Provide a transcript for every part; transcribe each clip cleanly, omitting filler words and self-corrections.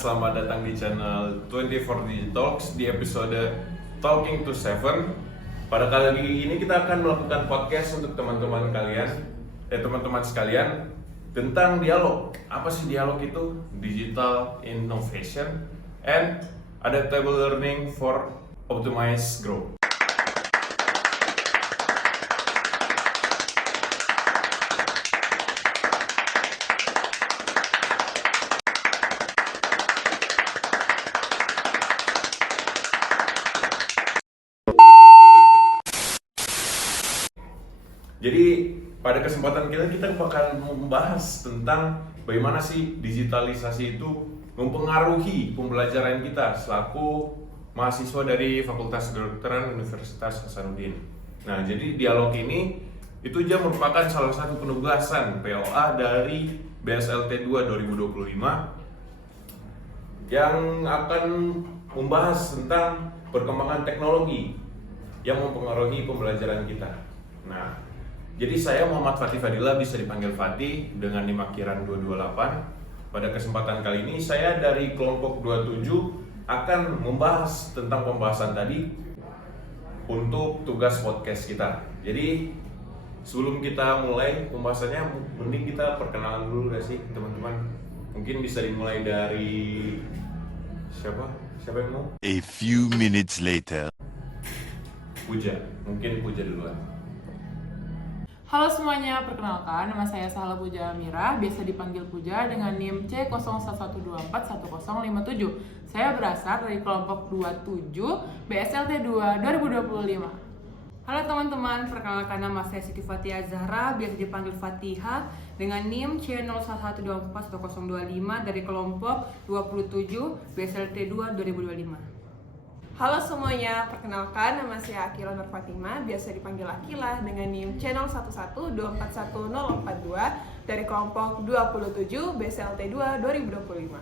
selamat datang di channel 24 Digitalks di episode Talking to Seven. Pada kali ini kita akan melakukan podcast untuk teman-teman sekalian tentang dialog. Apa sih dialog itu? Digital innovation and adaptable learning for optimized growth. Jadi pada kesempatan kita bakal membahas tentang bagaimana sih digitalisasi itu mempengaruhi pembelajaran kita selaku mahasiswa dari Fakultas Kedokteran Universitas Hasanuddin. Nah, jadi dialog ini itu juga merupakan salah satu penugasan POA dari BSLT 2 2025 yang akan membahas tentang perkembangan teknologi yang mempengaruhi pembelajaran kita. Nah, jadi saya Muhammad Fatih Fadila, bisa dipanggil Fatih dengan NIM akhiran 228. Pada kesempatan kali ini saya dari kelompok 27 akan membahas tentang pembahasan tadi untuk tugas podcast kita. Jadi sebelum kita mulai pembahasannya, mending kita perkenalan dulu gak sih teman-teman? Mungkin bisa dimulai dari siapa yang mau? A few minutes later. Puja, mungkin Puja duluan. Halo semuanya, perkenalkan nama saya Sahala Puja Amira, biasa dipanggil Puja dengan NIM C0112411057. Saya berasal dari kelompok 27 BSLT 2 2025. Halo teman-teman, perkenalkan nama saya Siti Fatia Zahra, biasa dipanggil Fatiha dengan NIM C0112411025 dari kelompok 27 BSLT 2 2025. Halo semuanya, perkenalkan nama saya Akila Nur Fatima, biasa dipanggil Akila dengan NIM channel 11241042 dari kelompok 27 BSLT 2 2025.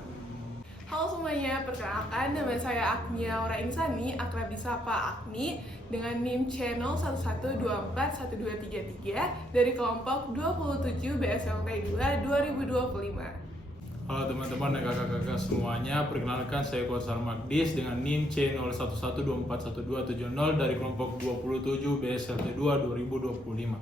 Halo semuanya, perkenalkan nama saya Agnia Aura Insani, akrab disapa Agni dengan NIM channel 11241233 dari kelompok 27 BSLT 2 2025. Halo teman-teman dan kakak-kakak semuanya, perkenalkan saya Kosar Magdis dengan NIM C0112411270 dari kelompok 27 BSLT 2 2025.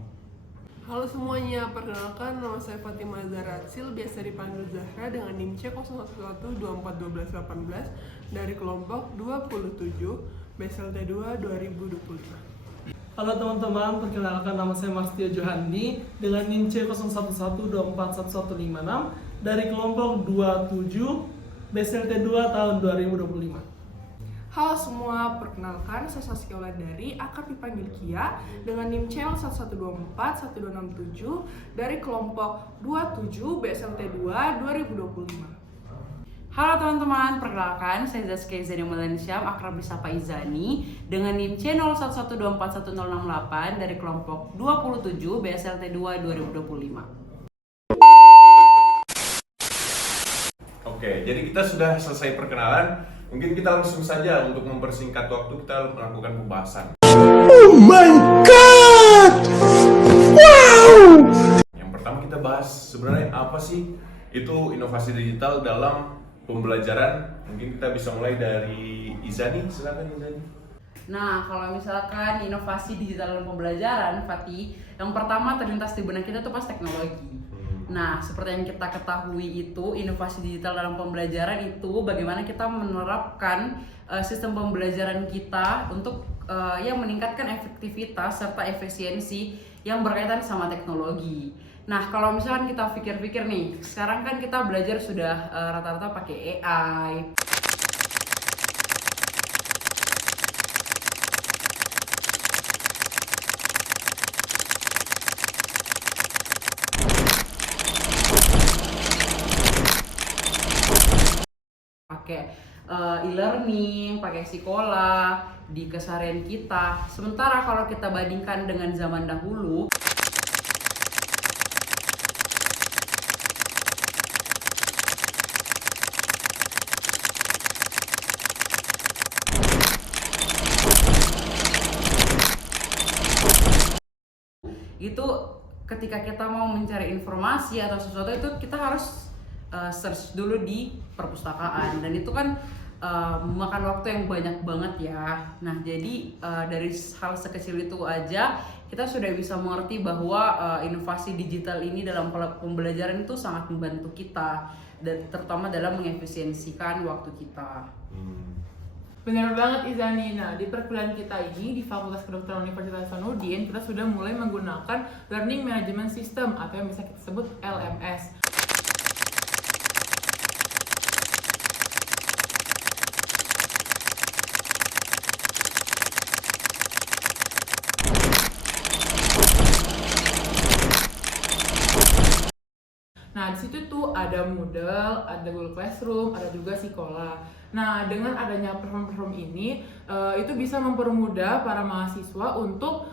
Halo semuanya, perkenalkan nama saya Fatimah Zahratsil, biasa dipanggil Zahra dengan NIM C0112411218 dari kelompok 27 BSLT 2 2025. Halo teman-teman, perkenalkan nama saya Marstia Johandi dengan NIM C0112411156 dari kelompok 27 BSLT 2 tahun 2025. Halo semua, perkenalkan saya Saskia Wulandari, akrab dipanggil Kia dengan NIM C01241267 dari kelompok 27 BSLT 2 2025. Halo teman-teman, perkenalkan saya Zaskia Izani Malansyam, akrab disapa Izani dengan NIM C01241068 dari kelompok 27 BSLT 2 2025. Oke, jadi kita sudah selesai perkenalan. Mungkin kita langsung saja untuk mempersingkat waktu, kita melakukan pembahasan. Oh my god! Wow! Yang pertama kita bahas sebenarnya apa sih itu inovasi digital dalam pembelajaran. Mungkin kita bisa mulai dari Izani, silakan Izani. Nah, kalau misalkan inovasi digital dalam pembelajaran, Fatih, yang pertama terlintas di benak kita tuh pas teknologi. Nah, seperti yang kita ketahui itu, inovasi digital dalam pembelajaran itu bagaimana kita menerapkan sistem pembelajaran kita untuk yang meningkatkan efektivitas serta efisiensi yang berkaitan sama teknologi. Nah, kalau misalkan kita pikir-pikir nih, sekarang kan kita belajar sudah rata-rata pakai AI. Pakai e-learning, pakai sekolah di keseharian kita. Sementara kalau kita bandingkan dengan zaman dahulu, itu ketika kita mau mencari informasi atau sesuatu itu kita harus search dulu di perpustakaan, dan itu kan memakan waktu yang banyak banget ya. Nah jadi dari hal sekecil itu aja kita sudah bisa mengerti bahwa inovasi digital ini dalam pembelajaran itu sangat membantu kita, dan terutama dalam mengefisiensikan waktu kita. Benar banget Izani. Nah, di perkuliahan kita ini di Fakultas Kedokteran Universitas Hasanuddin kita sudah mulai menggunakan Learning Management System atau yang bisa kita sebut LMS. Nah, di situ tuh ada Moodle, ada Google Classroom, ada juga Sekolah. Nah, dengan adanya platform-platform ini, itu bisa mempermudah para mahasiswa untuk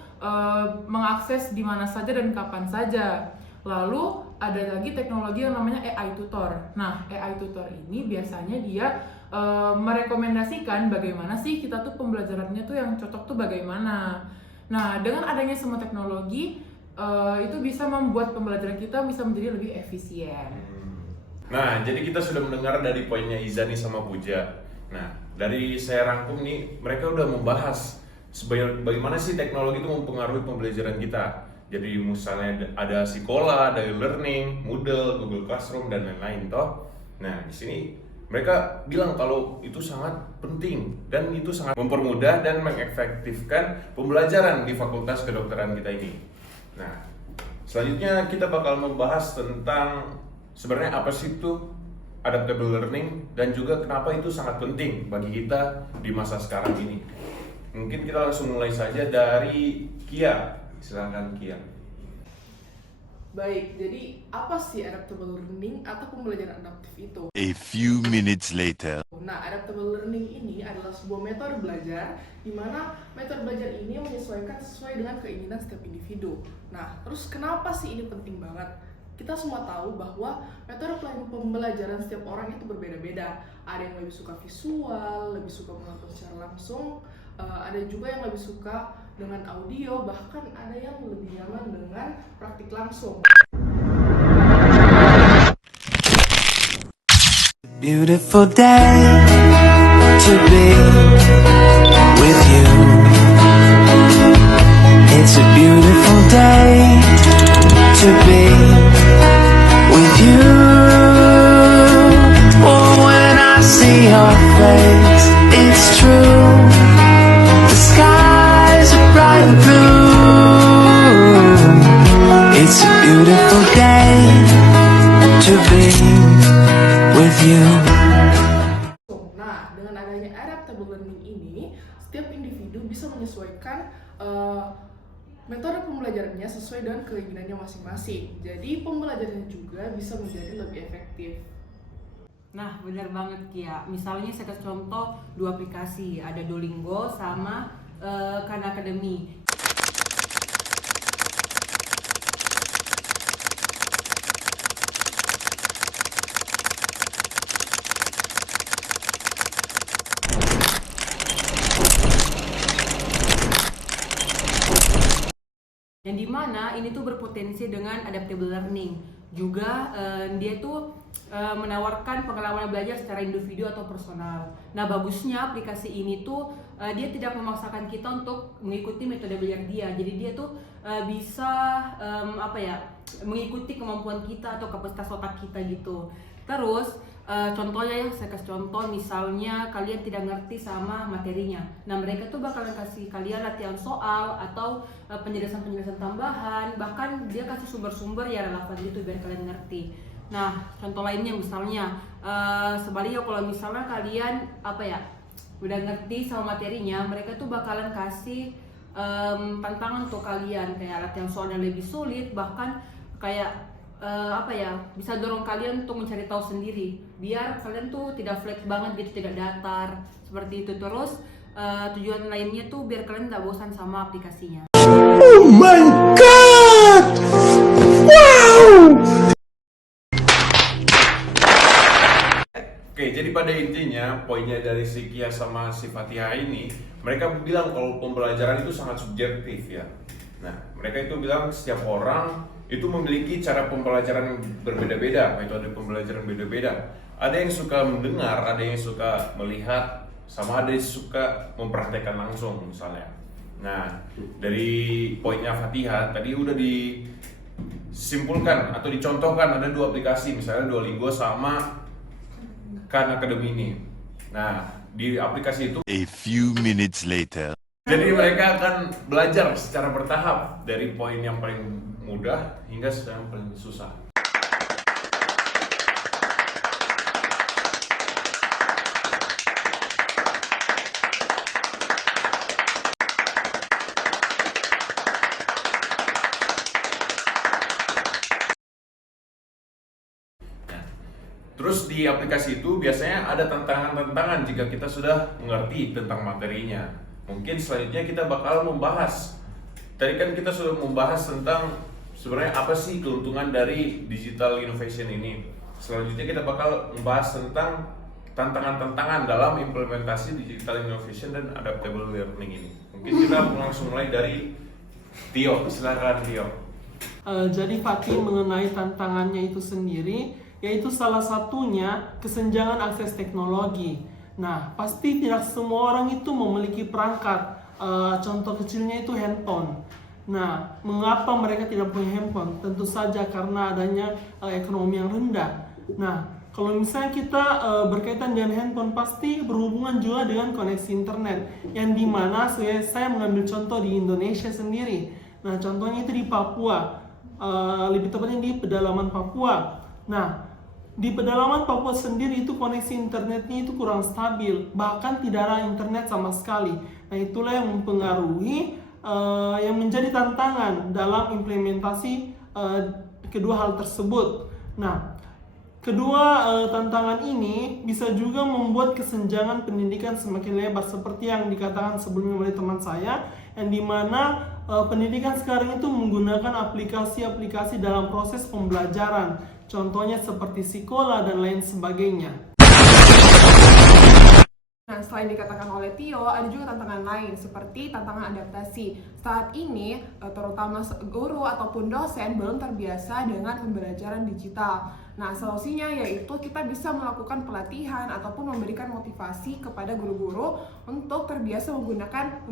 mengakses di mana saja dan kapan saja. Lalu, ada lagi teknologi yang namanya AI Tutor. Nah, AI Tutor ini biasanya dia merekomendasikan bagaimana sih kita tuh pembelajarannya tuh yang cocok tuh bagaimana. Nah, dengan adanya semua teknologi, itu bisa membuat pembelajaran kita bisa menjadi lebih efisien. Nah, jadi kita sudah mendengar dari poinnya Izani sama Puja. Nah, dari saya rangkum nih, mereka udah membahas bagaimana sih teknologi itu mempengaruhi pembelajaran kita. Jadi misalnya ada Sekolah, ada Learning, Moodle, Google Classroom, dan lain-lain toh. Nah, di sini mereka bilang kalau itu sangat penting dan itu sangat mempermudah dan mengefektifkan pembelajaran di Fakultas Kedokteran kita ini. Nah, selanjutnya kita bakal membahas tentang sebenarnya apa sih itu adaptable learning dan juga kenapa itu sangat penting bagi kita di masa sekarang ini. Mungkin kita langsung mulai saja dari Kia. Silakan Kia. Baik, jadi apa sih adaptable learning atau pembelajaran adaptif itu? A few minutes later. Nah, adaptable learning ini adalah sebuah metode belajar di mana metode belajar ini menyesuaikan sesuai dengan keinginan setiap individu. Nah, terus kenapa sih ini penting banget? Kita semua tahu bahwa metode pembelajaran setiap orang itu berbeda-beda. Ada yang lebih suka visual, lebih suka menonton secara langsung, ada juga yang lebih suka dengan audio, bahkan ada yang lebih nyaman dengan praktik langsung. Beautiful day to be with you. It's a beautiful day to be with you. Oh, when I see your face, it's true. The skies are bright blue. It's a beautiful day to be with you. Nah, dengan adanya adaptable learning ini, setiap individu bisa menyesuaikan metode pembelajarannya sesuai dengan keinginannya masing-masing. Jadi pembelajarannya juga bisa menjadi lebih efektif. Nah, benar banget Kia. Misalnya saya kasih contoh 2 aplikasi, ada Duolingo sama Khan Academy. Yang dimana ini tuh berpotensi dengan adaptable learning. Juga dia tuh menawarkan pengalaman belajar secara individu atau personal. Nah, bagusnya aplikasi ini tuh dia tidak memaksakan kita untuk mengikuti metode belajar dia. Jadi dia tuh bisa mengikuti kemampuan kita atau kapasitas otak kita gitu. Terus contohnya ya, saya kasih contoh, misalnya kalian tidak ngerti sama materinya. Nah, mereka tuh bakalan kasih kalian latihan soal atau penjelasan-penjelasan tambahan, bahkan dia kasih sumber-sumber yang relevan gitu biar kalian ngerti. Nah, contoh lainnya misalnya sebaliknya kalau misalnya kalian udah ngerti sama materinya, mereka tuh bakalan kasih tantangan untuk kalian kayak latihan soal yang lebih sulit, bahkan kayak bisa dorong kalian untuk mencari tahu sendiri biar kalian tuh tidak flat banget gitu, tidak datar seperti itu. Terus tujuan lainnya tuh biar kalian tidak bosan sama aplikasinya. Oh my god! Wow! Oke, jadi pada intinya poinnya dari si Kia sama si Fatihah ini, mereka bilang kalau pembelajaran itu sangat subjektif ya. Nah, mereka itu bilang setiap orang itu memiliki cara pembelajaran yang berbeda-beda, metode pembelajaran beda-beda. Ada yang suka mendengar, ada yang suka melihat, sama ada yang suka mempraktekkan langsung misalnya. Nah, dari poinnya Fatihah tadi udah disimpulkan atau dicontohkan ada 2 aplikasi, misalnya Duolingo sama Khan Academy ini. Nah, di aplikasi itu A few minutes later. jadi mereka akan belajar secara bertahap dari poin yang paling mudah hingga yang paling susah. Terus di aplikasi itu biasanya ada tantangan-tantangan jika kita sudah mengerti tentang materinya. Mungkin selanjutnya kita bakal membahas. Tadi kan kita sudah membahas tentang sebenarnya apa sih keuntungan dari digital innovation ini. Selanjutnya kita bakal membahas tentang tantangan-tantangan dalam implementasi digital innovation dan adaptable learning ini. Mungkin kita langsung mulai dari Tio. Silakan Tio. Jadi Fatih mengenai tantangannya itu sendiri, yaitu salah satunya kesenjangan akses teknologi. Nah, pasti tidak semua orang itu memiliki perangkat. Contoh kecilnya itu handphone. Nah, mengapa mereka tidak punya handphone? Tentu saja karena adanya ekonomi yang rendah. Nah, kalau misalnya kita berkaitan dengan handphone, pasti berhubungan juga dengan koneksi internet. Yang dimana saya mengambil contoh di Indonesia sendiri. Nah, contohnya itu di Papua. Lebih tepatnya di pedalaman Papua. Nah, di pedalaman Papua sendiri itu koneksi internetnya itu kurang stabil, bahkan tidak ada internet sama sekali. Nah, itulah yang mempengaruhi yang menjadi tantangan dalam implementasi kedua hal tersebut. Nah, kedua tantangan ini bisa juga membuat kesenjangan pendidikan semakin lebar seperti yang dikatakan sebelumnya oleh teman saya, yang dimana pendidikan sekarang itu menggunakan aplikasi-aplikasi dalam proses pembelajaran. Contohnya seperti Sekolah dan lain sebagainya. Nah, selain dikatakan oleh Tio, ada juga tantangan lain seperti tantangan adaptasi. Saat ini, terutama guru ataupun dosen belum terbiasa dengan pembelajaran digital. Nah, solusinya yaitu kita bisa melakukan pelatihan ataupun memberikan motivasi kepada guru-guru untuk terbiasa menggunakan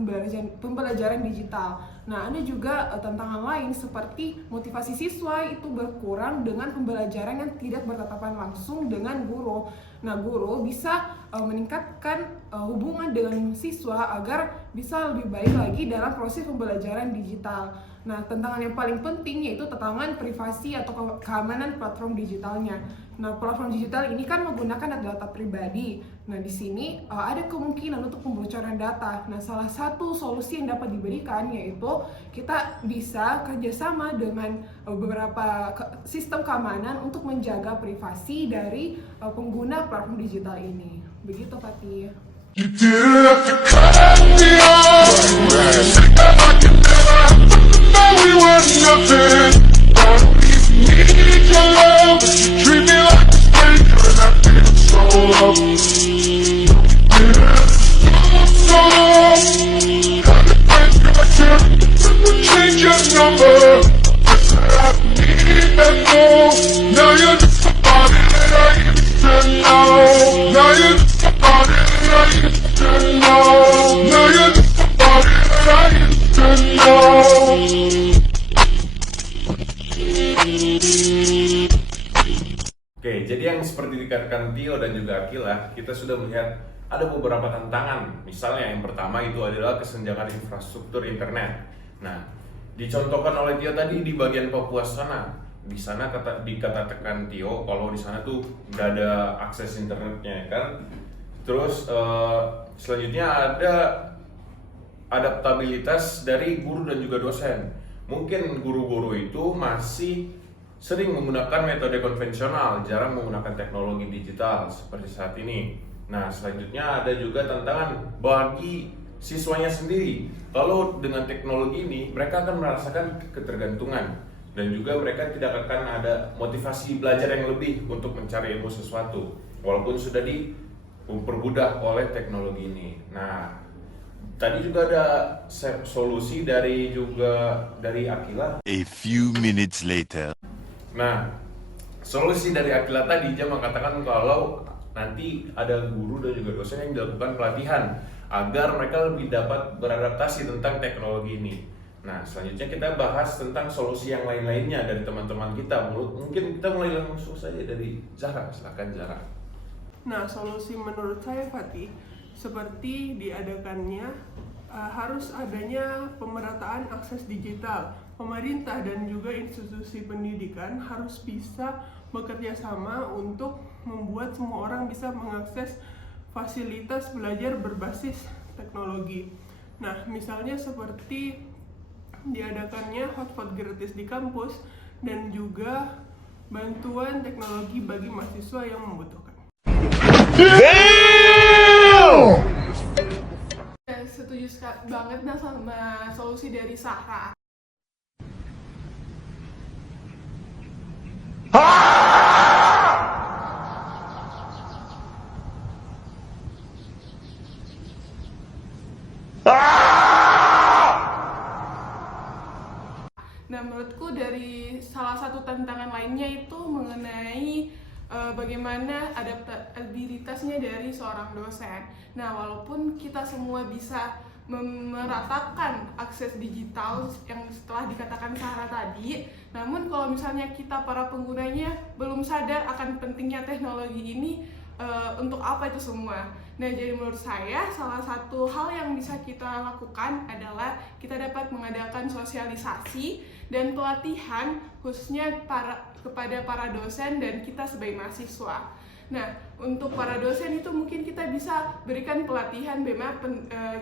pembelajaran digital. Nah, ada juga tantangan lain seperti motivasi siswa itu berkurang dengan pembelajaran yang tidak bertatapan langsung dengan guru. Nah, guru bisa meningkatkan hubungan dengan siswa agar bisa lebih baik lagi dalam proses pembelajaran digital. Nah, tantangan yang paling penting yaitu tantangan privasi atau keamanan platform digitalnya. Nah, platform digital ini kan menggunakan data pribadi. Nah, di sini ada kemungkinan untuk pembocoran data. Nah, salah satu solusi yang dapat diberikan yaitu kita bisa kerjasama dengan beberapa sistem keamanan untuk menjaga privasi dari pengguna platform digital ini. Begitu, Fatih. You didn't have to cut me off. Now we were nothing. Don't need your love, but you treat me like a stranger, and I feel so low. So long. Gotta find your change your number. Just I need that more. Now you're just somebody that I used to know. Now you're just somebody that I used to know. Now you're just somebody that I used to know. Oke, jadi yang seperti dikatakan Tio dan juga Akila, kita sudah melihat ada beberapa tantangan. Misalnya yang pertama itu adalah kesenjangan infrastruktur internet. Nah, dicontohkan oleh Tio tadi di bagian Papua sana. Di sana dikatakan Tio kalau di sana tuh nggak ada akses internetnya, kan? Terus selanjutnya ada adaptabilitas dari guru dan juga dosen. Mungkin guru-guru itu masih sering menggunakan metode konvensional, jarang menggunakan teknologi digital seperti saat ini. Nah, selanjutnya ada juga tantangan bagi siswanya sendiri. Kalau dengan teknologi ini, mereka akan merasakan ketergantungan dan juga mereka tidak akan ada motivasi belajar yang lebih untuk mencari ilmu sesuatu, walaupun sudah dipermudah oleh teknologi ini. Nah, tadi juga ada solusi dari Akila. A few minutes later. Nah, solusi dari Akila tadi dia mengatakan kalau nanti ada guru dan juga dosen yang dilakukan pelatihan agar mereka lebih dapat beradaptasi tentang teknologi ini. Nah, selanjutnya kita bahas tentang solusi yang lain-lainnya dari teman-teman kita. Mungkin kita mulai langsung saja dari Zahra. Silakan Zahra. Nah, solusi menurut saya Fatih, seperti diadakannya harus adanya pemerataan akses digital. Pemerintah dan juga institusi pendidikan harus bisa bekerja sama untuk membuat semua orang bisa mengakses fasilitas belajar berbasis teknologi. Nah, misalnya seperti diadakannya hotspot gratis di kampus dan juga bantuan teknologi bagi mahasiswa yang membutuhkan. Setuju banget dah sama solusi dari Zahra. Nah, menurutku dari salah satu tantangan lainnya itu mengenai bagaimana adaptabilitasnya dari seorang dosen. Nah, walaupun kita semua bisa meratakan akses digital yang setelah dikatakan Zahra tadi, namun kalau misalnya kita para penggunanya belum sadar akan pentingnya teknologi ini, untuk apa itu semua. Nah, jadi menurut saya salah satu hal yang bisa kita lakukan adalah kita dapat mengadakan sosialisasi dan pelatihan khususnya kepada para dosen dan kita sebagai mahasiswa. Nah, untuk para dosen itu mungkin kita bisa berikan pelatihan bagaimana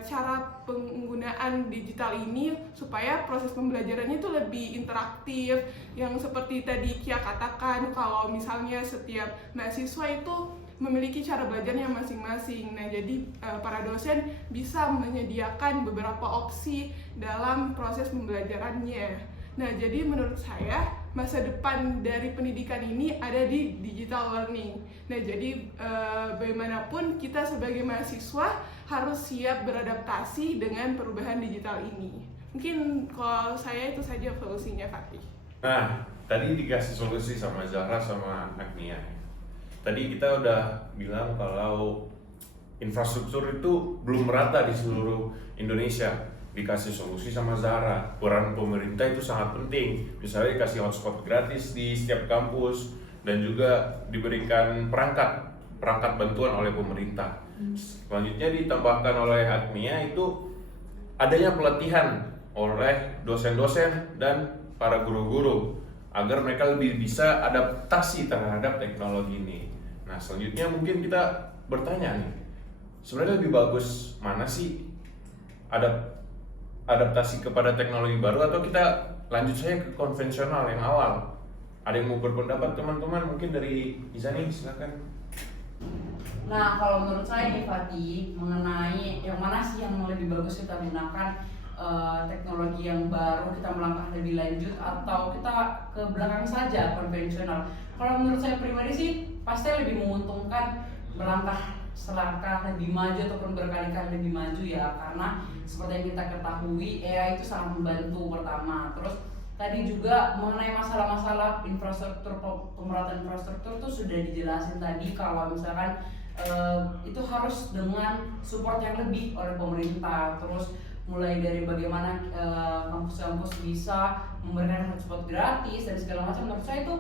cara penggunaan digital ini supaya proses pembelajarannya itu lebih interaktif, yang seperti tadi Kia katakan kalau misalnya setiap mahasiswa itu memiliki cara belajarnya masing-masing. Nah, jadi para dosen bisa menyediakan beberapa opsi dalam proses pembelajarannya. Nah, jadi menurut saya masa depan dari pendidikan ini ada di digital learning. Nah, jadi bagaimanapun kita sebagai mahasiswa harus siap beradaptasi dengan perubahan digital ini. Mungkin kalau saya itu saja solusinya, Fatih. Nah, tadi dikasih solusi sama Zahra sama Agnia. Tadi kita udah bilang kalau infrastruktur itu belum merata di seluruh Indonesia. Dikasih solusi sama Zahra, peran pemerintah itu sangat penting. Misalnya dikasih hotspot gratis di setiap kampus dan juga diberikan perangkat bantuan oleh pemerintah. Selanjutnya ditambahkan oleh Agnia itu adanya pelatihan oleh dosen-dosen dan para guru-guru agar mereka lebih bisa adaptasi terhadap teknologi ini. Nah, selanjutnya mungkin kita bertanya nih, sebenarnya lebih bagus mana sih adaptasi kepada teknologi baru atau kita lanjut saja ke konvensional yang awal? Ada yang mau berpendapat teman-teman? Mungkin dari Izani, silakan. Nah, kalau menurut saya nih Fatih, mengenai yang mana sih yang lebih bagus kita gunakan, teknologi yang baru kita melangkah lebih lanjut atau kita ke belakang saja konvensional. Kalau menurut saya pribadi sih pasti lebih menguntungkan melangkah selangkah lebih maju ataupun berkali-kali lebih maju ya, karena seperti yang kita ketahui AI itu sangat membantu pertama. Terus tadi juga mengenai masalah-masalah infrastruktur, pemerataan infrastruktur itu sudah dijelasin tadi kalau misalkan itu harus dengan support yang lebih oleh pemerintah. Terus mulai dari bagaimana kampus-kampus bisa memberikan hotspot gratis dan segala macam. Menurut saya itu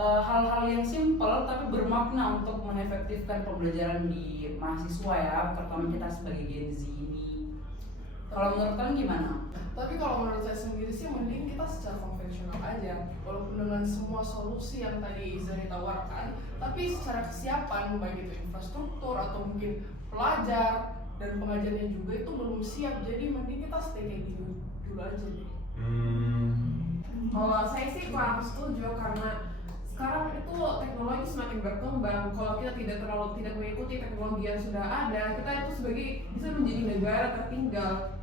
hal-hal yang simpel tapi bermakna untuk mengefektifkan pembelajaran di mahasiswa ya, terutama kita sebagai Gen Z ini. Kalau menurut kalian gimana? Tapi kalau menurut saya sendiri sih mending kita secara konvensional aja, walaupun dengan semua solusi yang tadi Izani tawarkan, tapi secara kesiapan baik itu infrastruktur atau mungkin pelajar dan pengajarnya juga itu belum siap, jadi mending kita stay kayak gini dulu aja deh. Kalau saya sih kurang setuju karena sekarang itu teknologi semakin berkembang. Kalau kita tidak mengikuti teknologi yang sudah ada, kita itu bisa menjadi negara tertinggal.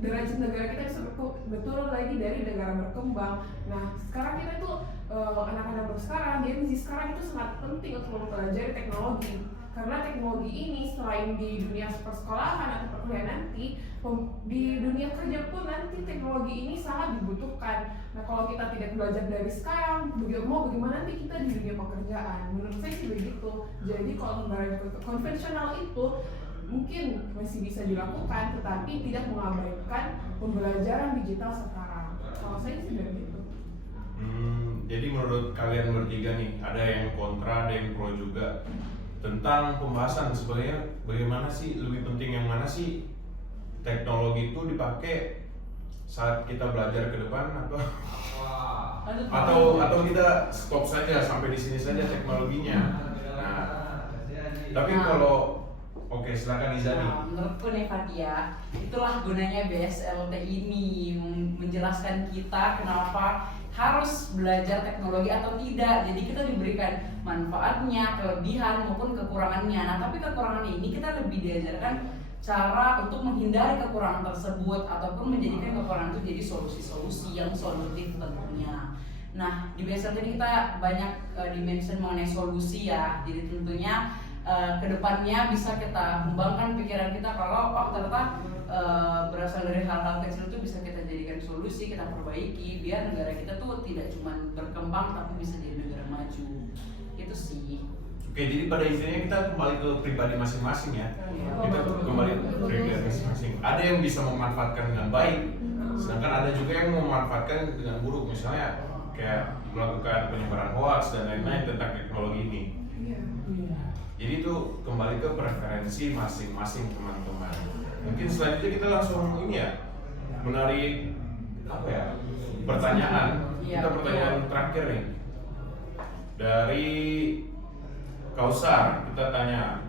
Derajat negara kita bisa berturun lagi dari negara berkembang. Nah, sekarang kita itu anak-anak sekarang, Gen Z sekarang itu sangat penting untuk mempelajari teknologi. karena teknologi ini selain di dunia persekolahan atau perkuliahan nanti, di dunia kerja pun nanti teknologi ini sangat dibutuhkan. Nah, kalau kita tidak belajar dari sekarang, bagaimana nanti kita di dunia pekerjaan? Menurut saya sih begitu. Jadi kalau konvensional itu mungkin masih bisa dilakukan, tetapi tidak mengabaikan pembelajaran digital sekarang. Kalau saya sih begitu. Jadi menurut kalian bertiga nih, ada yang kontra, ada yang pro juga tentang pembahasan sebenarnya bagaimana sih, lebih penting yang mana sih, teknologi itu dipakai saat kita belajar ke depan atau kita stop saja sampai di sini saja teknologinya. Nah, tapi kalau oke, silakan Izani. Nah, menurutku nih Fatia, itulah gunanya BSLT ini, menjelaskan kita kenapa harus belajar teknologi atau tidak. Jadi kita diberikan manfaatnya, kelebihan maupun kekurangannya. Nah, tapi kekurangannya ini kita lebih diajarkan cara untuk menghindari kekurangan tersebut ataupun menjadikan kekurangan itu jadi solusi-solusi yang solutif tentunya. Nah, di BSLT ini kita banyak dimension mengenai solusi ya. Jadi tentunya kedepannya bisa kita kembangkan pikiran kita kalau ternyata berasal dari hal-hal kecil itu bisa kita jadikan solusi, kita perbaiki biar negara kita tuh tidak cuma berkembang tapi bisa jadi negara maju. Itu sih. Oke, jadi pada intinya kita kembali ke pribadi masing-masing ya. Kita kembali ke pribadi masing-masing. Ada yang bisa memanfaatkan dengan baik, sedangkan ada juga yang memanfaatkan dengan buruk. Misalnya kayak melakukan penyebaran hoax dan lain-lain tentang teknologi ini. Jadi itu kembali ke preferensi masing-masing teman-teman. Mungkin selanjutnya kita langsung ini ya, menarik apa ya, pertanyaan. Kita pertanyaan terakhir nih dari Kausar. Kita tanya,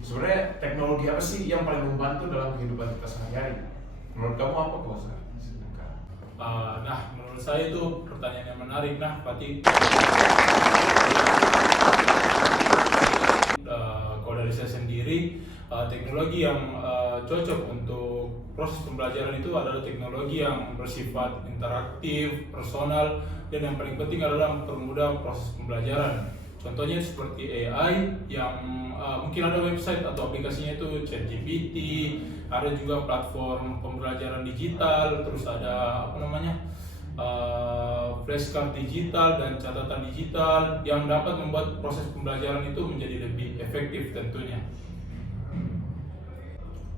sebenarnya teknologi apa sih yang paling membantu dalam kehidupan kita sehari-hari? Menurut kamu apa, Kausar? Nah, menurut saya itu pertanyaan yang menarik. Nah, Fatih, kalau dari saya sendiri, teknologi yang cocok untuk proses pembelajaran itu adalah teknologi yang bersifat interaktif, personal, dan yang paling penting adalah mempermudah proses pembelajaran. Contohnya seperti AI yang mungkin ada website atau aplikasinya itu ChatGPT, ada juga platform pembelajaran digital, terus ada flashcard digital dan catatan digital yang dapat membuat proses pembelajaran itu menjadi lebih efektif tentunya.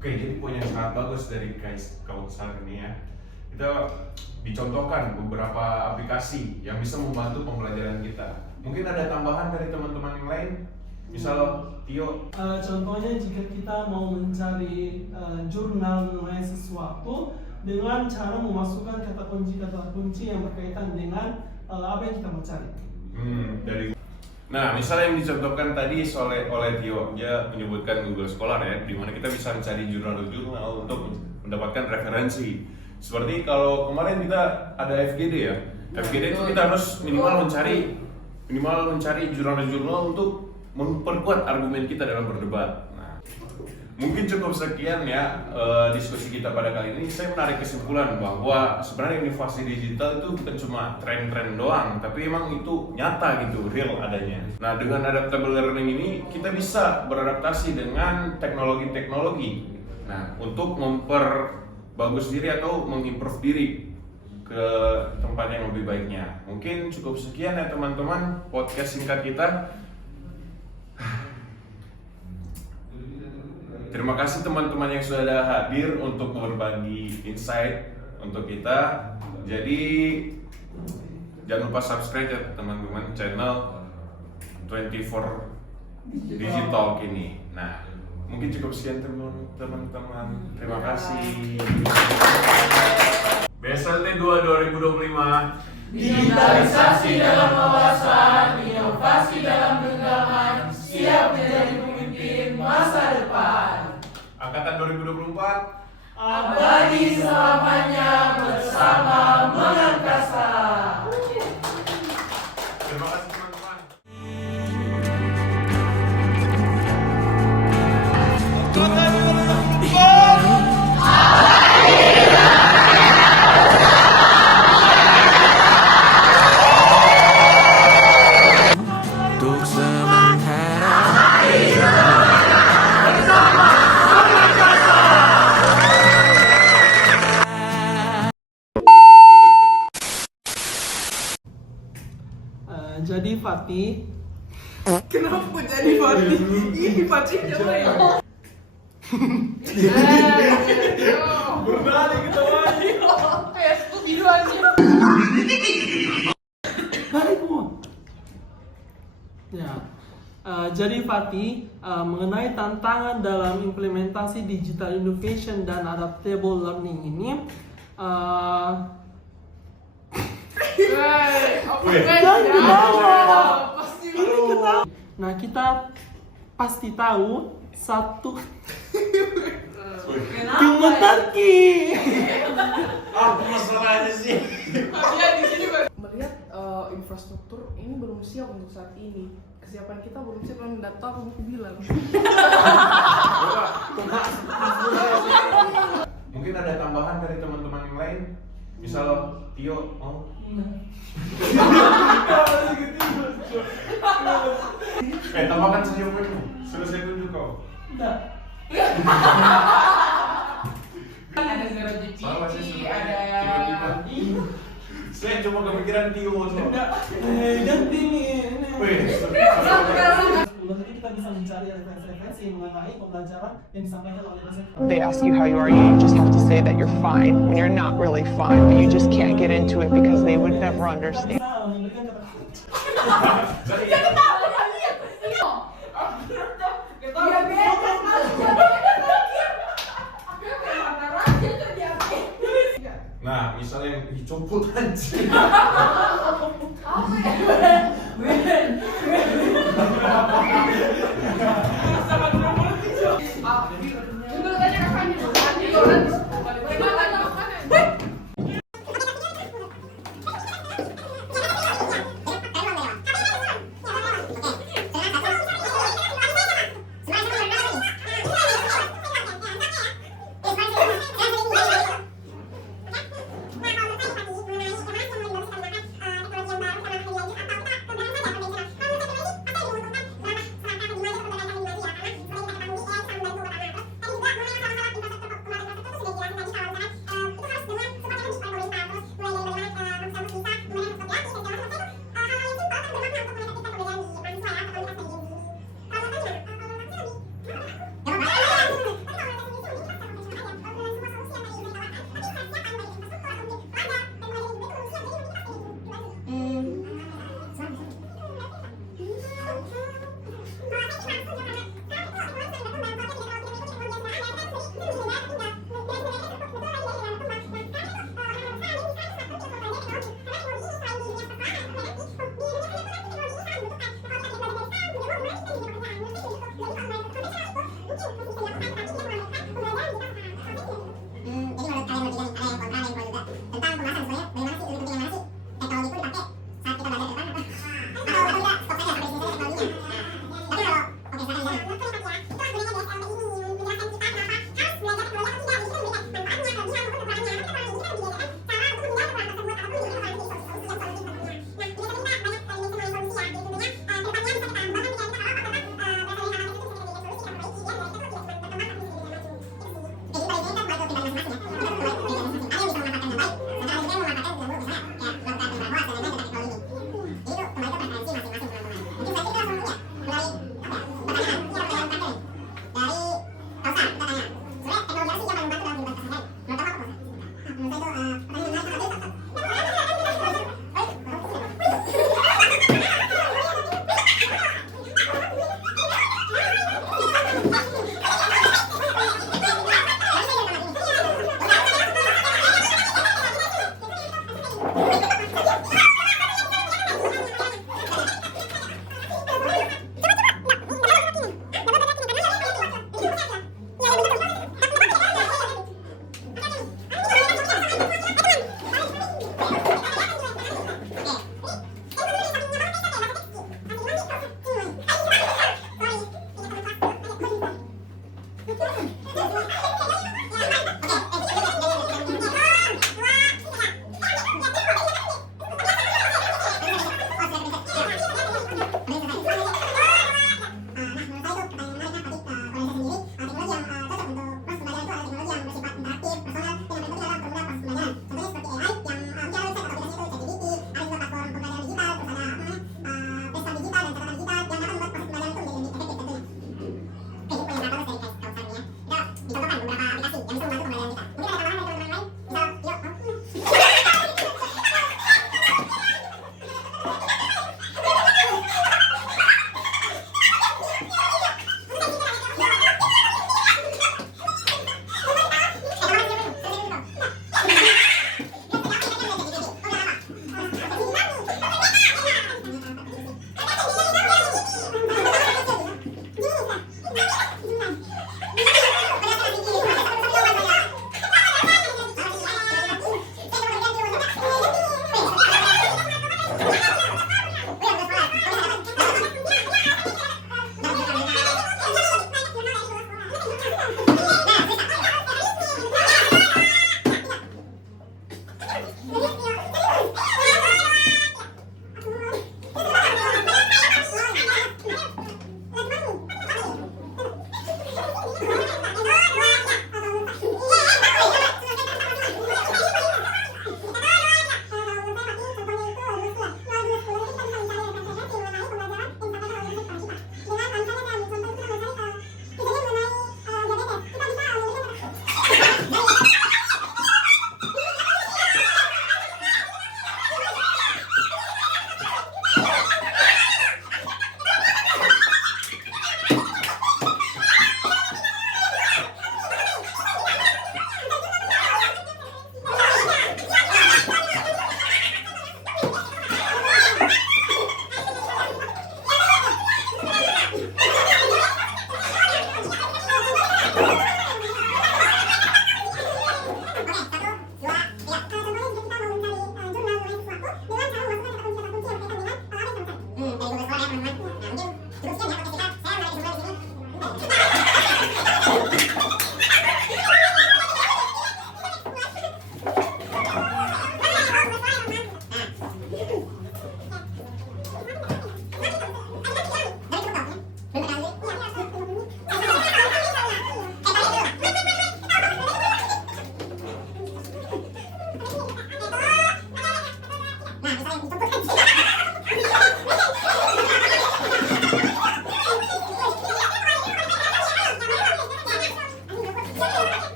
Oke, jadi poin yang sangat bagus dari Kausar ini ya. Kita dicontohkan beberapa aplikasi yang bisa membantu pembelajaran kita. Mungkin ada tambahan dari teman-teman yang lain? Misal Tio. Contohnya jika kita mau mencari jurnal mengenai sesuatu dengan cara memasukkan kata kunci yang berkaitan dengan apa yang kita mau cari. Nah, misalnya yang dicontohkan tadi oleh Tio, dia menyebutkan Google Scholar ya, di mana kita bisa mencari jurnal-jurnal untuk mendapatkan referensi. Seperti kalau kemarin kita ada FGD ya, FGD itu kita harus minimal mencari jurnal-jurnal untuk memperkuat argumen kita dalam berdebat. Nah, mungkin cukup sekian ya diskusi kita pada kali ini. Saya menarik kesimpulan bahwa sebenarnya inovasi digital itu bukan cuma tren-tren doang, tapi emang itu nyata gitu, real adanya. Nah, dengan adaptable learning ini kita bisa beradaptasi dengan teknologi-teknologi. Nah, untuk memperbagus diri atau mengimprove diri ke tempat yang lebih baiknya. Mungkin cukup sekian ya teman-teman podcast singkat kita. Terima kasih teman-teman yang sudah hadir untuk berbagi insight untuk kita. Jadi jangan lupa subscribe ya teman-teman channel 24 Digital ini. Nah, mungkin cukup sekian teman-teman. Terima kasih. BSLT 2 2025. Digitalisasi dalam wawasan, inovasi dalam genggaman, siap menjadi pemimpin masa depan. Angkatan 2024. Abadi selamanya bersama mengangkasa. Terima kasih teman-teman. Untuk sementara Fatih. Kenapa jadi Fatih? Ini Fatih siapa ya? Berbalik kita lagi. Kayak Scooby-Doo aja. Ya, jadi Fatih, mengenai tantangan dalam implementasi digital innovation dan adaptable learning ini, jangan ketawa. Ini ketawa. Nah, kita pasti tahu satu Kementarki. Apa masalahnya sih? Melihat infrastruktur ini belum siap untuk saat ini. Kesiapan kita belum siap dalam data aku bilang. Mungkin ada tambahan dari teman-teman yang lain. Misal Tio mau? Tambahkan saja poinmu. Selesai dulu kau. Ada zero Salah sih GPT, sebenarnya. ada Tiba-tiba. Saya cuma kepikiran Tio tuh. Ganti nih. Wih, Jadi kita bisa mencari referensi mengenai pembelajaran yang disampaikan oleh dosen. They ask you how you are, you just have to say that you're fine when you're not really fine, but you just can't get into it because they would never understand. Bisa memberikan kata- nah, misalnya yang dicopot anjing.